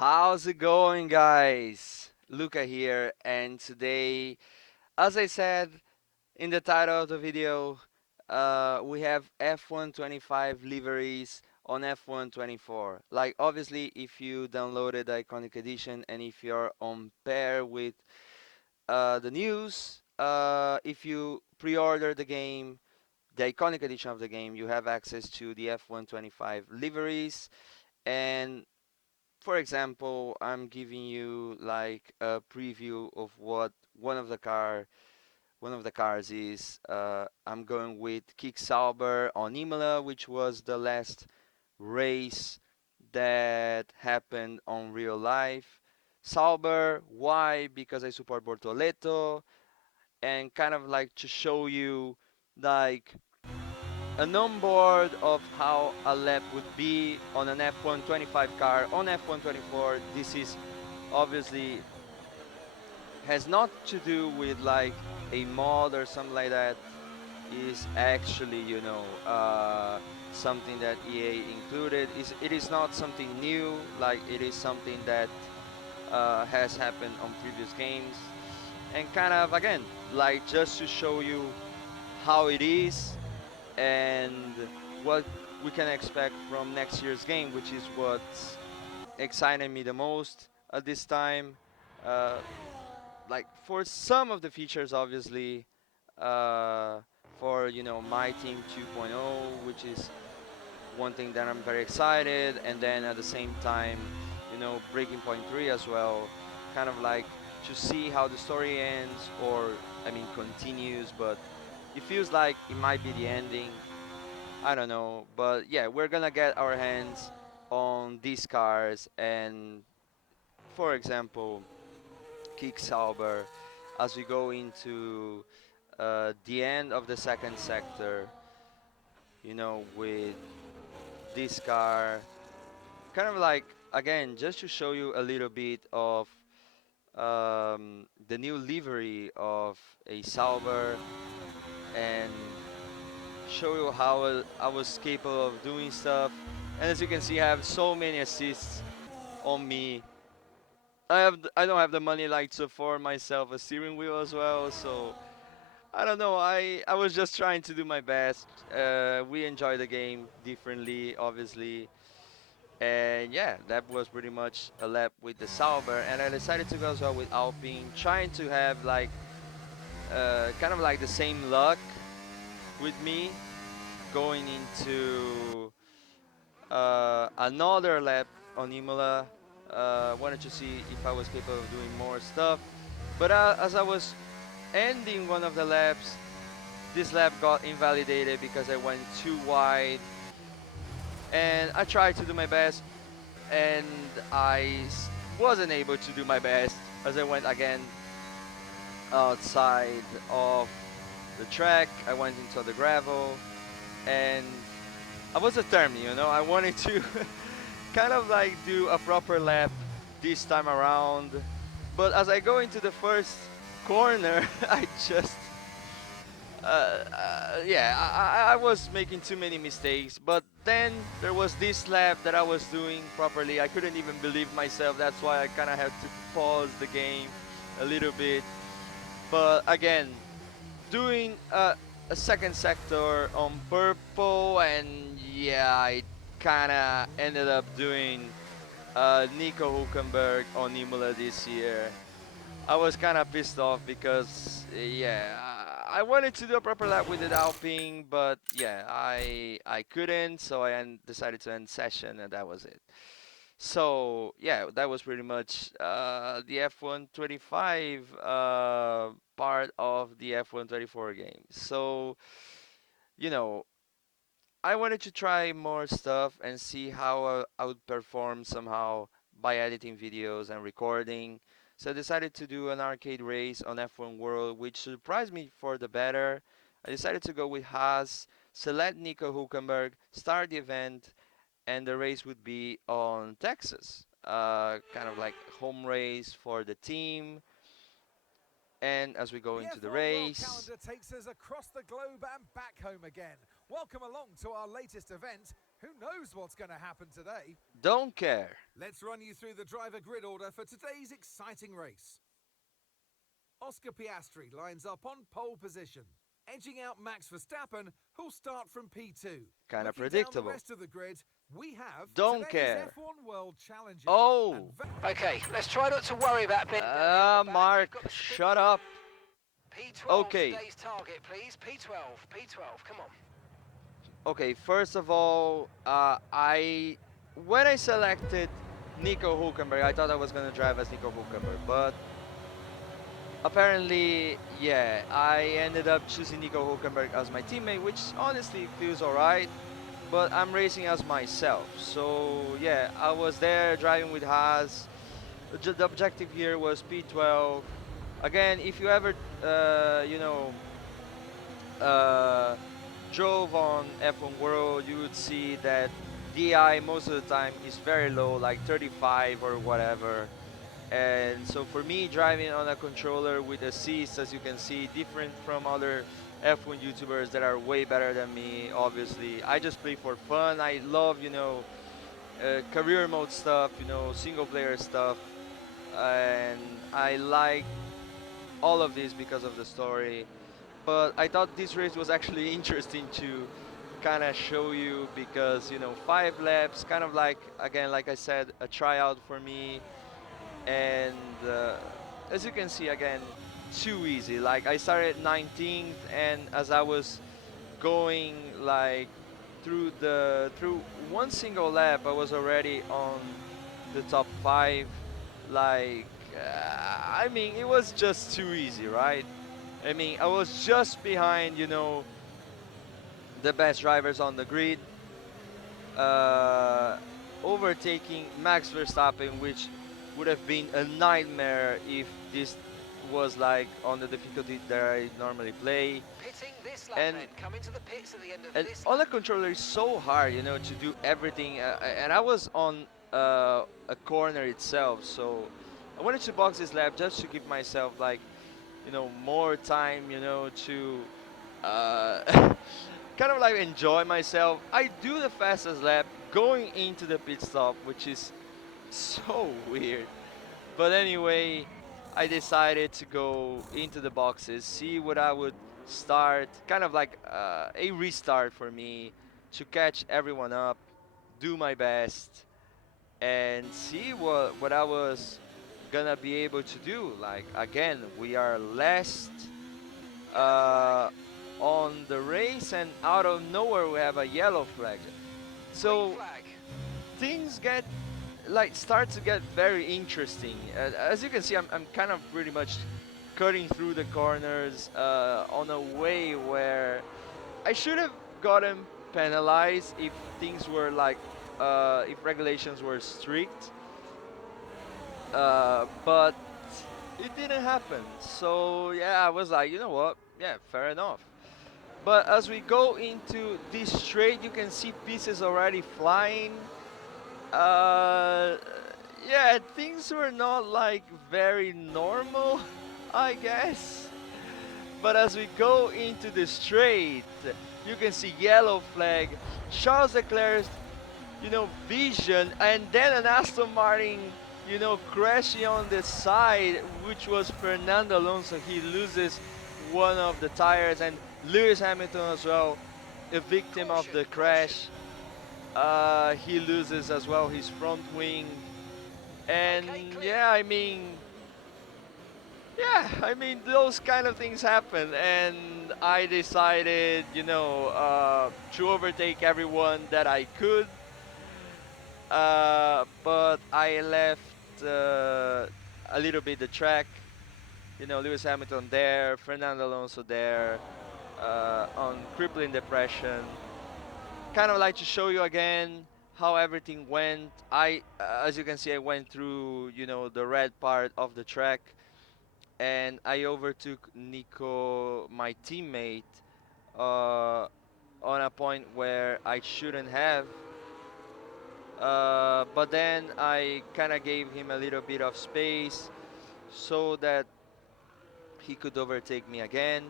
How's it going, guys? Luca here, and today, as I said in the title of the video, we have F125 liveries on F124. Like, obviously, if you downloaded the Iconic Edition and if you're on pair with the news, if you pre-order the game, the Iconic Edition of the game, you have access to the F125 liveries. And for example, I'm giving you like a preview of what one of the car one of the cars is. I'm going with Kick Sauber on Imola, which was the last race that happened on real life. Sauber, why? Because I support Bortoleto, and kind of like to show you like an onboard of how a lap would be on an F125 car on F124. This is obviously has not to do with like a mod or something like that. Is actually something that EA included. It is not something new. Like it is something that has happened on previous games, and kind of again like just to show you how it is and what we can expect from next year's game, which is what's excited me the most at this time. Uh, like for some of the features, obviously, uh, for my team 2.0, which is one thing that I'm very excited, and then at the same time, Breaking Point 3 as well, kind of like to see how the story ends, or I mean continues, but it feels like it might be the ending. I don't know, but yeah, we're gonna get our hands on these cars, and for example, Kick Sauber, as we go into the end of the second sector, with this car, kind of like again, just to show you a little bit of the new livery of a Sauber and show you how I was capable of doing stuff. And as you can see, I have so many assists on me. I don't have the money like to afford myself a steering wheel as well, so I don't know. I was just trying to do my best. We enjoy the game differently, obviously, and yeah, that was pretty much a lap with the Sauber, and I decided to go as well with Alpine, trying to have like kind of like the same luck with me going into another lap on Imola. Wanted to see if I was capable of doing more stuff. But as I was ending one of the laps, this lap got invalidated because I went too wide. And I tried to do my best, and wasn't able to do my best as I went again outside of the track. I went into the gravel, and I was determined, I wanted to kind of like do a proper lap this time around. But as I go into the first corner, I just, yeah, I was making too many mistakes. But then there was this lap that I was doing properly. I couldn't even believe myself. That's why I kind of had to pause the game a little bit. But again, doing a second sector on purple, and yeah, I kind of ended up doing Nico Hulkenberg on Imola this year. I was kind of pissed off because, yeah, I wanted to do a proper lap with the Alpine, but yeah, I couldn't, so decided to end session, and that was it. So yeah, that was pretty much the F125 part of the F124 game. So you know, I wanted to try more stuff and see how I would perform somehow by editing videos and recording. So I decided to do an arcade race on F1 World, which surprised me for the better. I decided to go with Haas, select Nico Hulkenberg, start the event, and the race would be on Texas. Kind of like home race for the team. And as we go The into the F1 World race, Calendar takes us across the globe and back home again. Welcome along to our latest event. Who knows what's going to happen today? Don't care. Let's run you through the driver grid order for today's exciting race. Oscar Piastri lines up on pole position, edging out Max Verstappen, who'll start from P2. Kind of Looking down the predictable. rest of the grid, we have Don't today's care. F1 World Challenger. Oh. Okay, let's try not to worry about Ben down here Ah, at the back. Mark, You've got the shut up. P12 Okay. today's target, please. P12, P12, come on. Okay, first of all, when I selected Nico Hulkenberg, I thought I was gonna drive as Nico Hulkenberg, but apparently, yeah, I ended up choosing Nico Hulkenberg as my teammate, which honestly feels alright. But I'm racing as myself, so yeah, I was there driving with Haas. The objective here was P12. Again, if you ever, you know, uh, drove on F1 World, you would see that DI most of the time is very low, like 35 or whatever. And so for me, driving on a controller with assist, as you can see, different from other F1 YouTubers that are way better than me, obviously. I just play for fun. I love, career mode stuff, single player stuff. And I like all of this because of the story. But I thought this race was actually interesting to kind of show you because, 5 laps, kind of like, again, like I said, a tryout for me. And as you can see, again, too easy. Like I started 19th, and as I was going like through one single lap, I was already on the top 5. Like, I mean, it was just too easy, right? I mean, I was just behind, the best drivers on the grid, uh, overtaking Max Verstappen, which would have been a nightmare if this was like on the difficulty that I normally play. Pitting this lap And then. Come into the pits at the end of and this on the lap. controller is so hard, to do everything. And I was on a corner itself, so I wanted to box this lap just to give myself like, more time, to uh, kind of like enjoy myself. I do the fastest lap going into the pit stop, which is so weird. But anyway, I decided to go into the boxes, see what I would start, kind of like a restart for me to catch everyone up, do my best, and see what I was gonna be able to do. Like again, we are last uh, on the race, and out of nowhere we have a yellow flag. Green So flag. things get like start to get very interesting. As you can see, I'm kind of pretty much cutting through the corners on a way where I should have gotten penalized if things were like if regulations were strict, but it didn't happen. So yeah, I was like, you know what? Yeah, fair enough. But as we go into this straight, you can see pieces already flying. Uh, yeah, things were not like very normal, I guess. But as we go into the straight, you can see yellow flag, Charles Leclerc's, vision, and then an Aston Martin, crashing on the side, which was Fernando Alonso. He loses one of the tires, and Lewis Hamilton as well, a victim of Caution, the caution. crash. He loses as well his front wing, and Okay, clear. yeah, I mean those kind of things happen, and I decided, to overtake everyone that I could, but I left a little bit the track. Lewis Hamilton there, Fernando Alonso there, on crippling depression. Kind of like to show you again how everything went. As you can see, I went through, the red part of the track, and I overtook Nico, my teammate, uh, on a point where I shouldn't have. But then I kind of gave him a little bit of space so that he could overtake me again.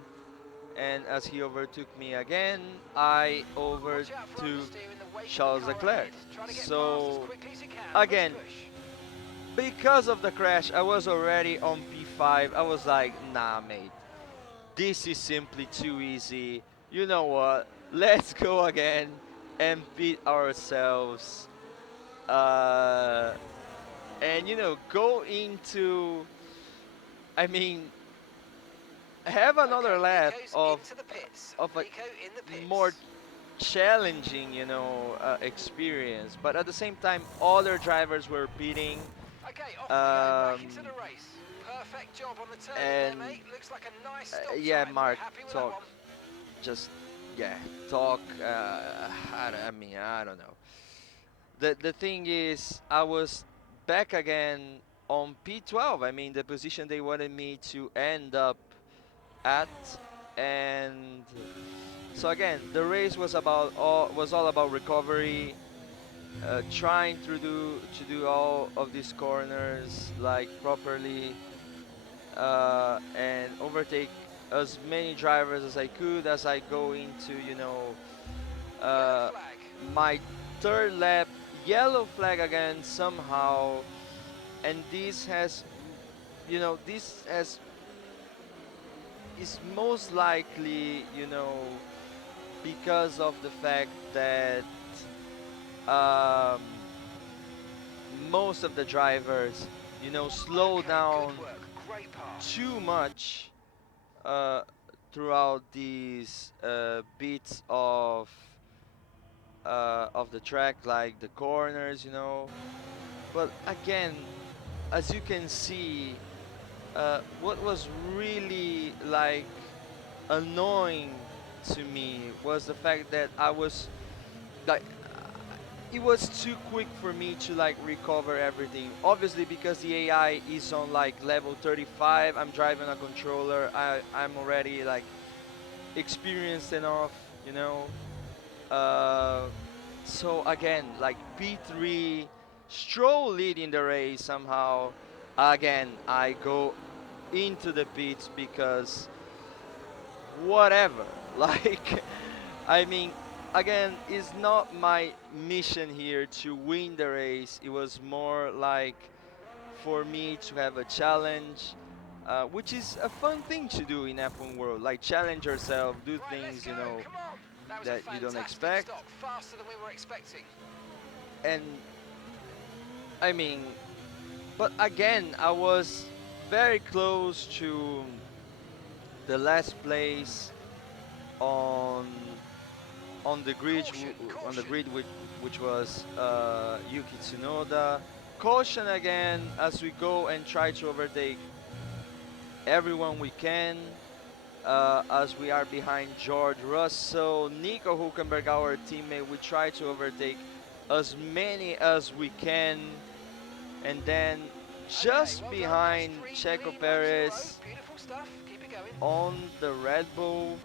and as he overtook me again, I Watch out for overtook understeer in the wake of the Charles car Leclerc. ahead. Try to get past as So quickly as you can. Push, again, push. because of the crash, I was already on P5. I was like, nah, mate, this is simply too easy. You know what? Let's go again and beat ourselves. Uh, and go into, I mean, have another Okay, lap Nico's of into the pits. a Nico in the more pits. challenging, experience. But at the same time, other drivers were pitting, Okay, off we go, back into um, the race. Perfect job on the turn in there, and mate. Looks like a nice stop yeah, time. We're Mark, happy with that talk, one. just yeah, talk. I mean, I don't know. The thing is, I was back again on P12. I mean, the position they wanted me to end up at, and so again, the race was all about recovery, trying to do all of these corners like properly, and overtake as many drivers as I could as I go into Yellow uh, flag. my third lap. Yellow flag again somehow, and this has is most likely because of the fact that um, most of the drivers slow Okay, good down work. Great pass. too much uh, throughout these bits of the track, like the corners, But again, as you can see, what was really like annoying to me was the fact that I was like it was too quick for me to like recover everything. Obviously, because the AI is on like level 35, I'm driving a controller. I'm already like experienced enough, you know. Uh, so again, like P3, Stroll leading the race somehow. Again, I go into the pits because whatever. Like, I mean, again, it's not my mission here to win the race. It was more like for me to have a challenge, which is a fun thing to do in F1 world. Like, challenge yourself, do Right, let's things, go. Come on. That was a that you don't fantastic expect. stop. Faster than we were expecting. And I mean, but again, I was very close to the last place on on the grid, Caution, on the caution. grid which was Yuki Tsunoda. Caution again as we go and try to overtake everyone we can. As we are behind George Russell, Nico Hulkenberg, our teammate, we try to overtake as many as we can, and then Okay, just well done. That's behind three Checo clean laps in a row. Perez Beautiful stuff. Keep it going. on the Red Bull,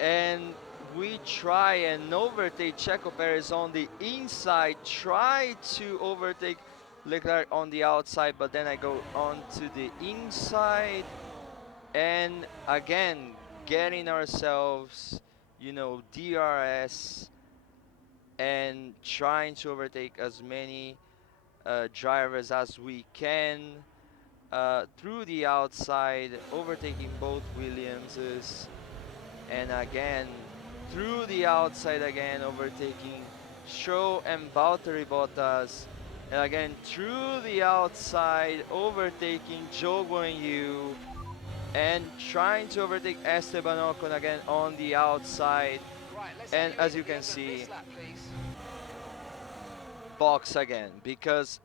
and we try and overtake Checo Perez on the inside, try to overtake Leclerc on the outside, but then I go on to the inside, and again getting ourselves DRS and trying to overtake as many drivers as we can through the outside, overtaking both Williamses, and again through the outside again, overtaking Stroll and Valtteri Bottas, and again through the outside, overtaking Zhou Guanyu, and trying to overtake Esteban Ocon again on the outside. Right, let's have And you as in you at the can end of see, this lap, please. box again because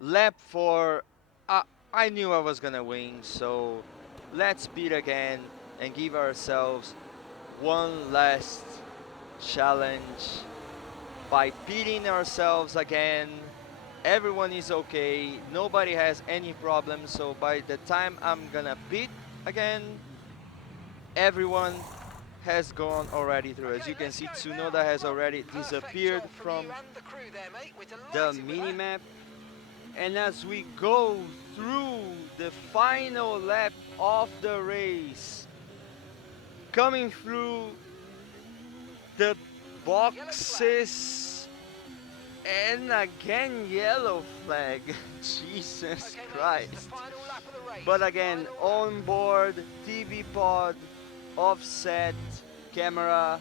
lap 4, I knew I was gonna win, so let's beat again and give ourselves one last challenge by beating ourselves again. Everyone is okay, nobody has any problems, so by the time I'm gonna beat again, everyone has gone already through. As Okay, you can let's see, go now. Tsunoda has Come on. already Perfect job disappeared from you from and the crew there, mate. We're the delighted with that. minimap. And as we go through the final lap of the race, coming through the Yellow flag. boxes, and again yellow flag. Jesus Okay, mate, this is the Christ. final lap of the race. But again, Final lap. on board, TV pod, offset, camera,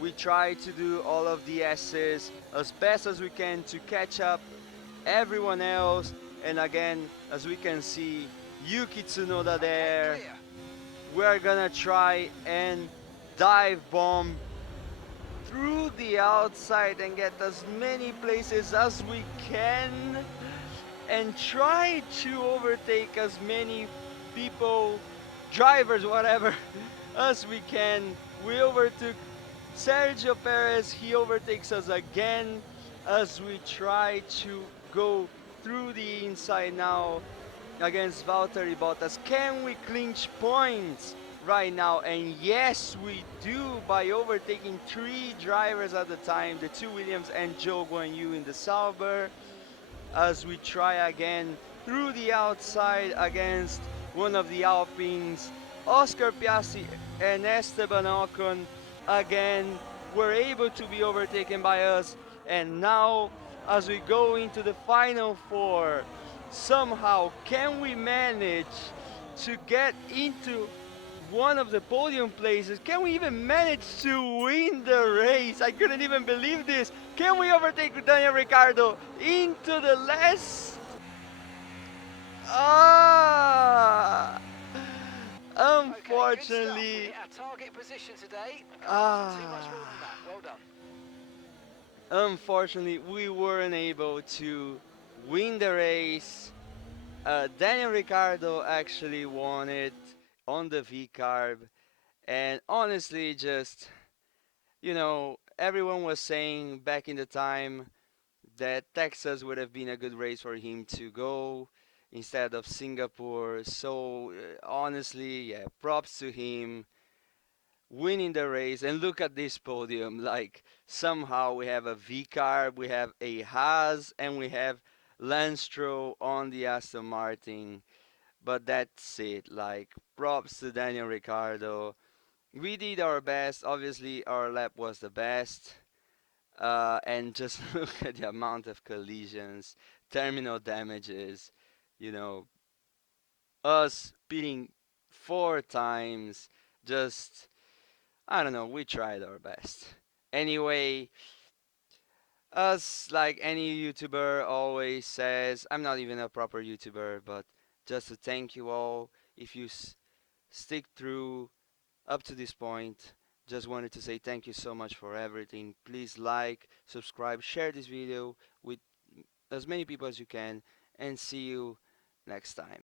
we try to do all of the S's as best as we can to catch up everyone else. And again, as we can see, Yuki Tsunoda Okay, there. clear. We're gonna try and dive bomb through the outside and get as many places as we can and try to overtake as many people, drivers, whatever, as we can. We overtook Sergio Perez, he overtakes us again as we try to go through the inside now against Valtteri Bottas. Can we clinch points right now? And yes, we do by overtaking three drivers at the time, the two Williams and Joe Guan Yu in the Sauber, as we try again through the outside against one of the Alpines. Oscar Piastri and Esteban Ocon again were able to be overtaken by us. And now, as we go into the final four, somehow can we manage to get into one of the podium places? Can we even manage to win the race? I couldn't even believe this. Can we overtake Daniel Ricciardo into the last? Ah! Okay, good stuff. We Unfortunately, hit our target position today. Can't ask for too much more than ah, that. Well done. unfortunately, we weren't able to win the race. Daniel Ricciardo actually won it on the V carb, and honestly, just everyone was saying back in the time that Texas would have been a good race for him to go instead of Singapore. So honestly, yeah, props to him winning the race. And look at this podium. Like somehow we have a V carb, we have a Haas, and we have Lance Stroll on the Aston Martin. But that's it. Like props to Daniel Ricciardo. We did our best. Obviously, our lap was the best. And just look at the amount of collisions, terminal damages, you know, us beating four times. Just, I don't know, we tried our best. Anyway, us, like any YouTuber always says, I'm not even a proper YouTuber, but just to thank you all if you stick through up to this point. Just wanted to say thank you so much for everything. Please like, subscribe, share this video with as many people as you can, and see you next time.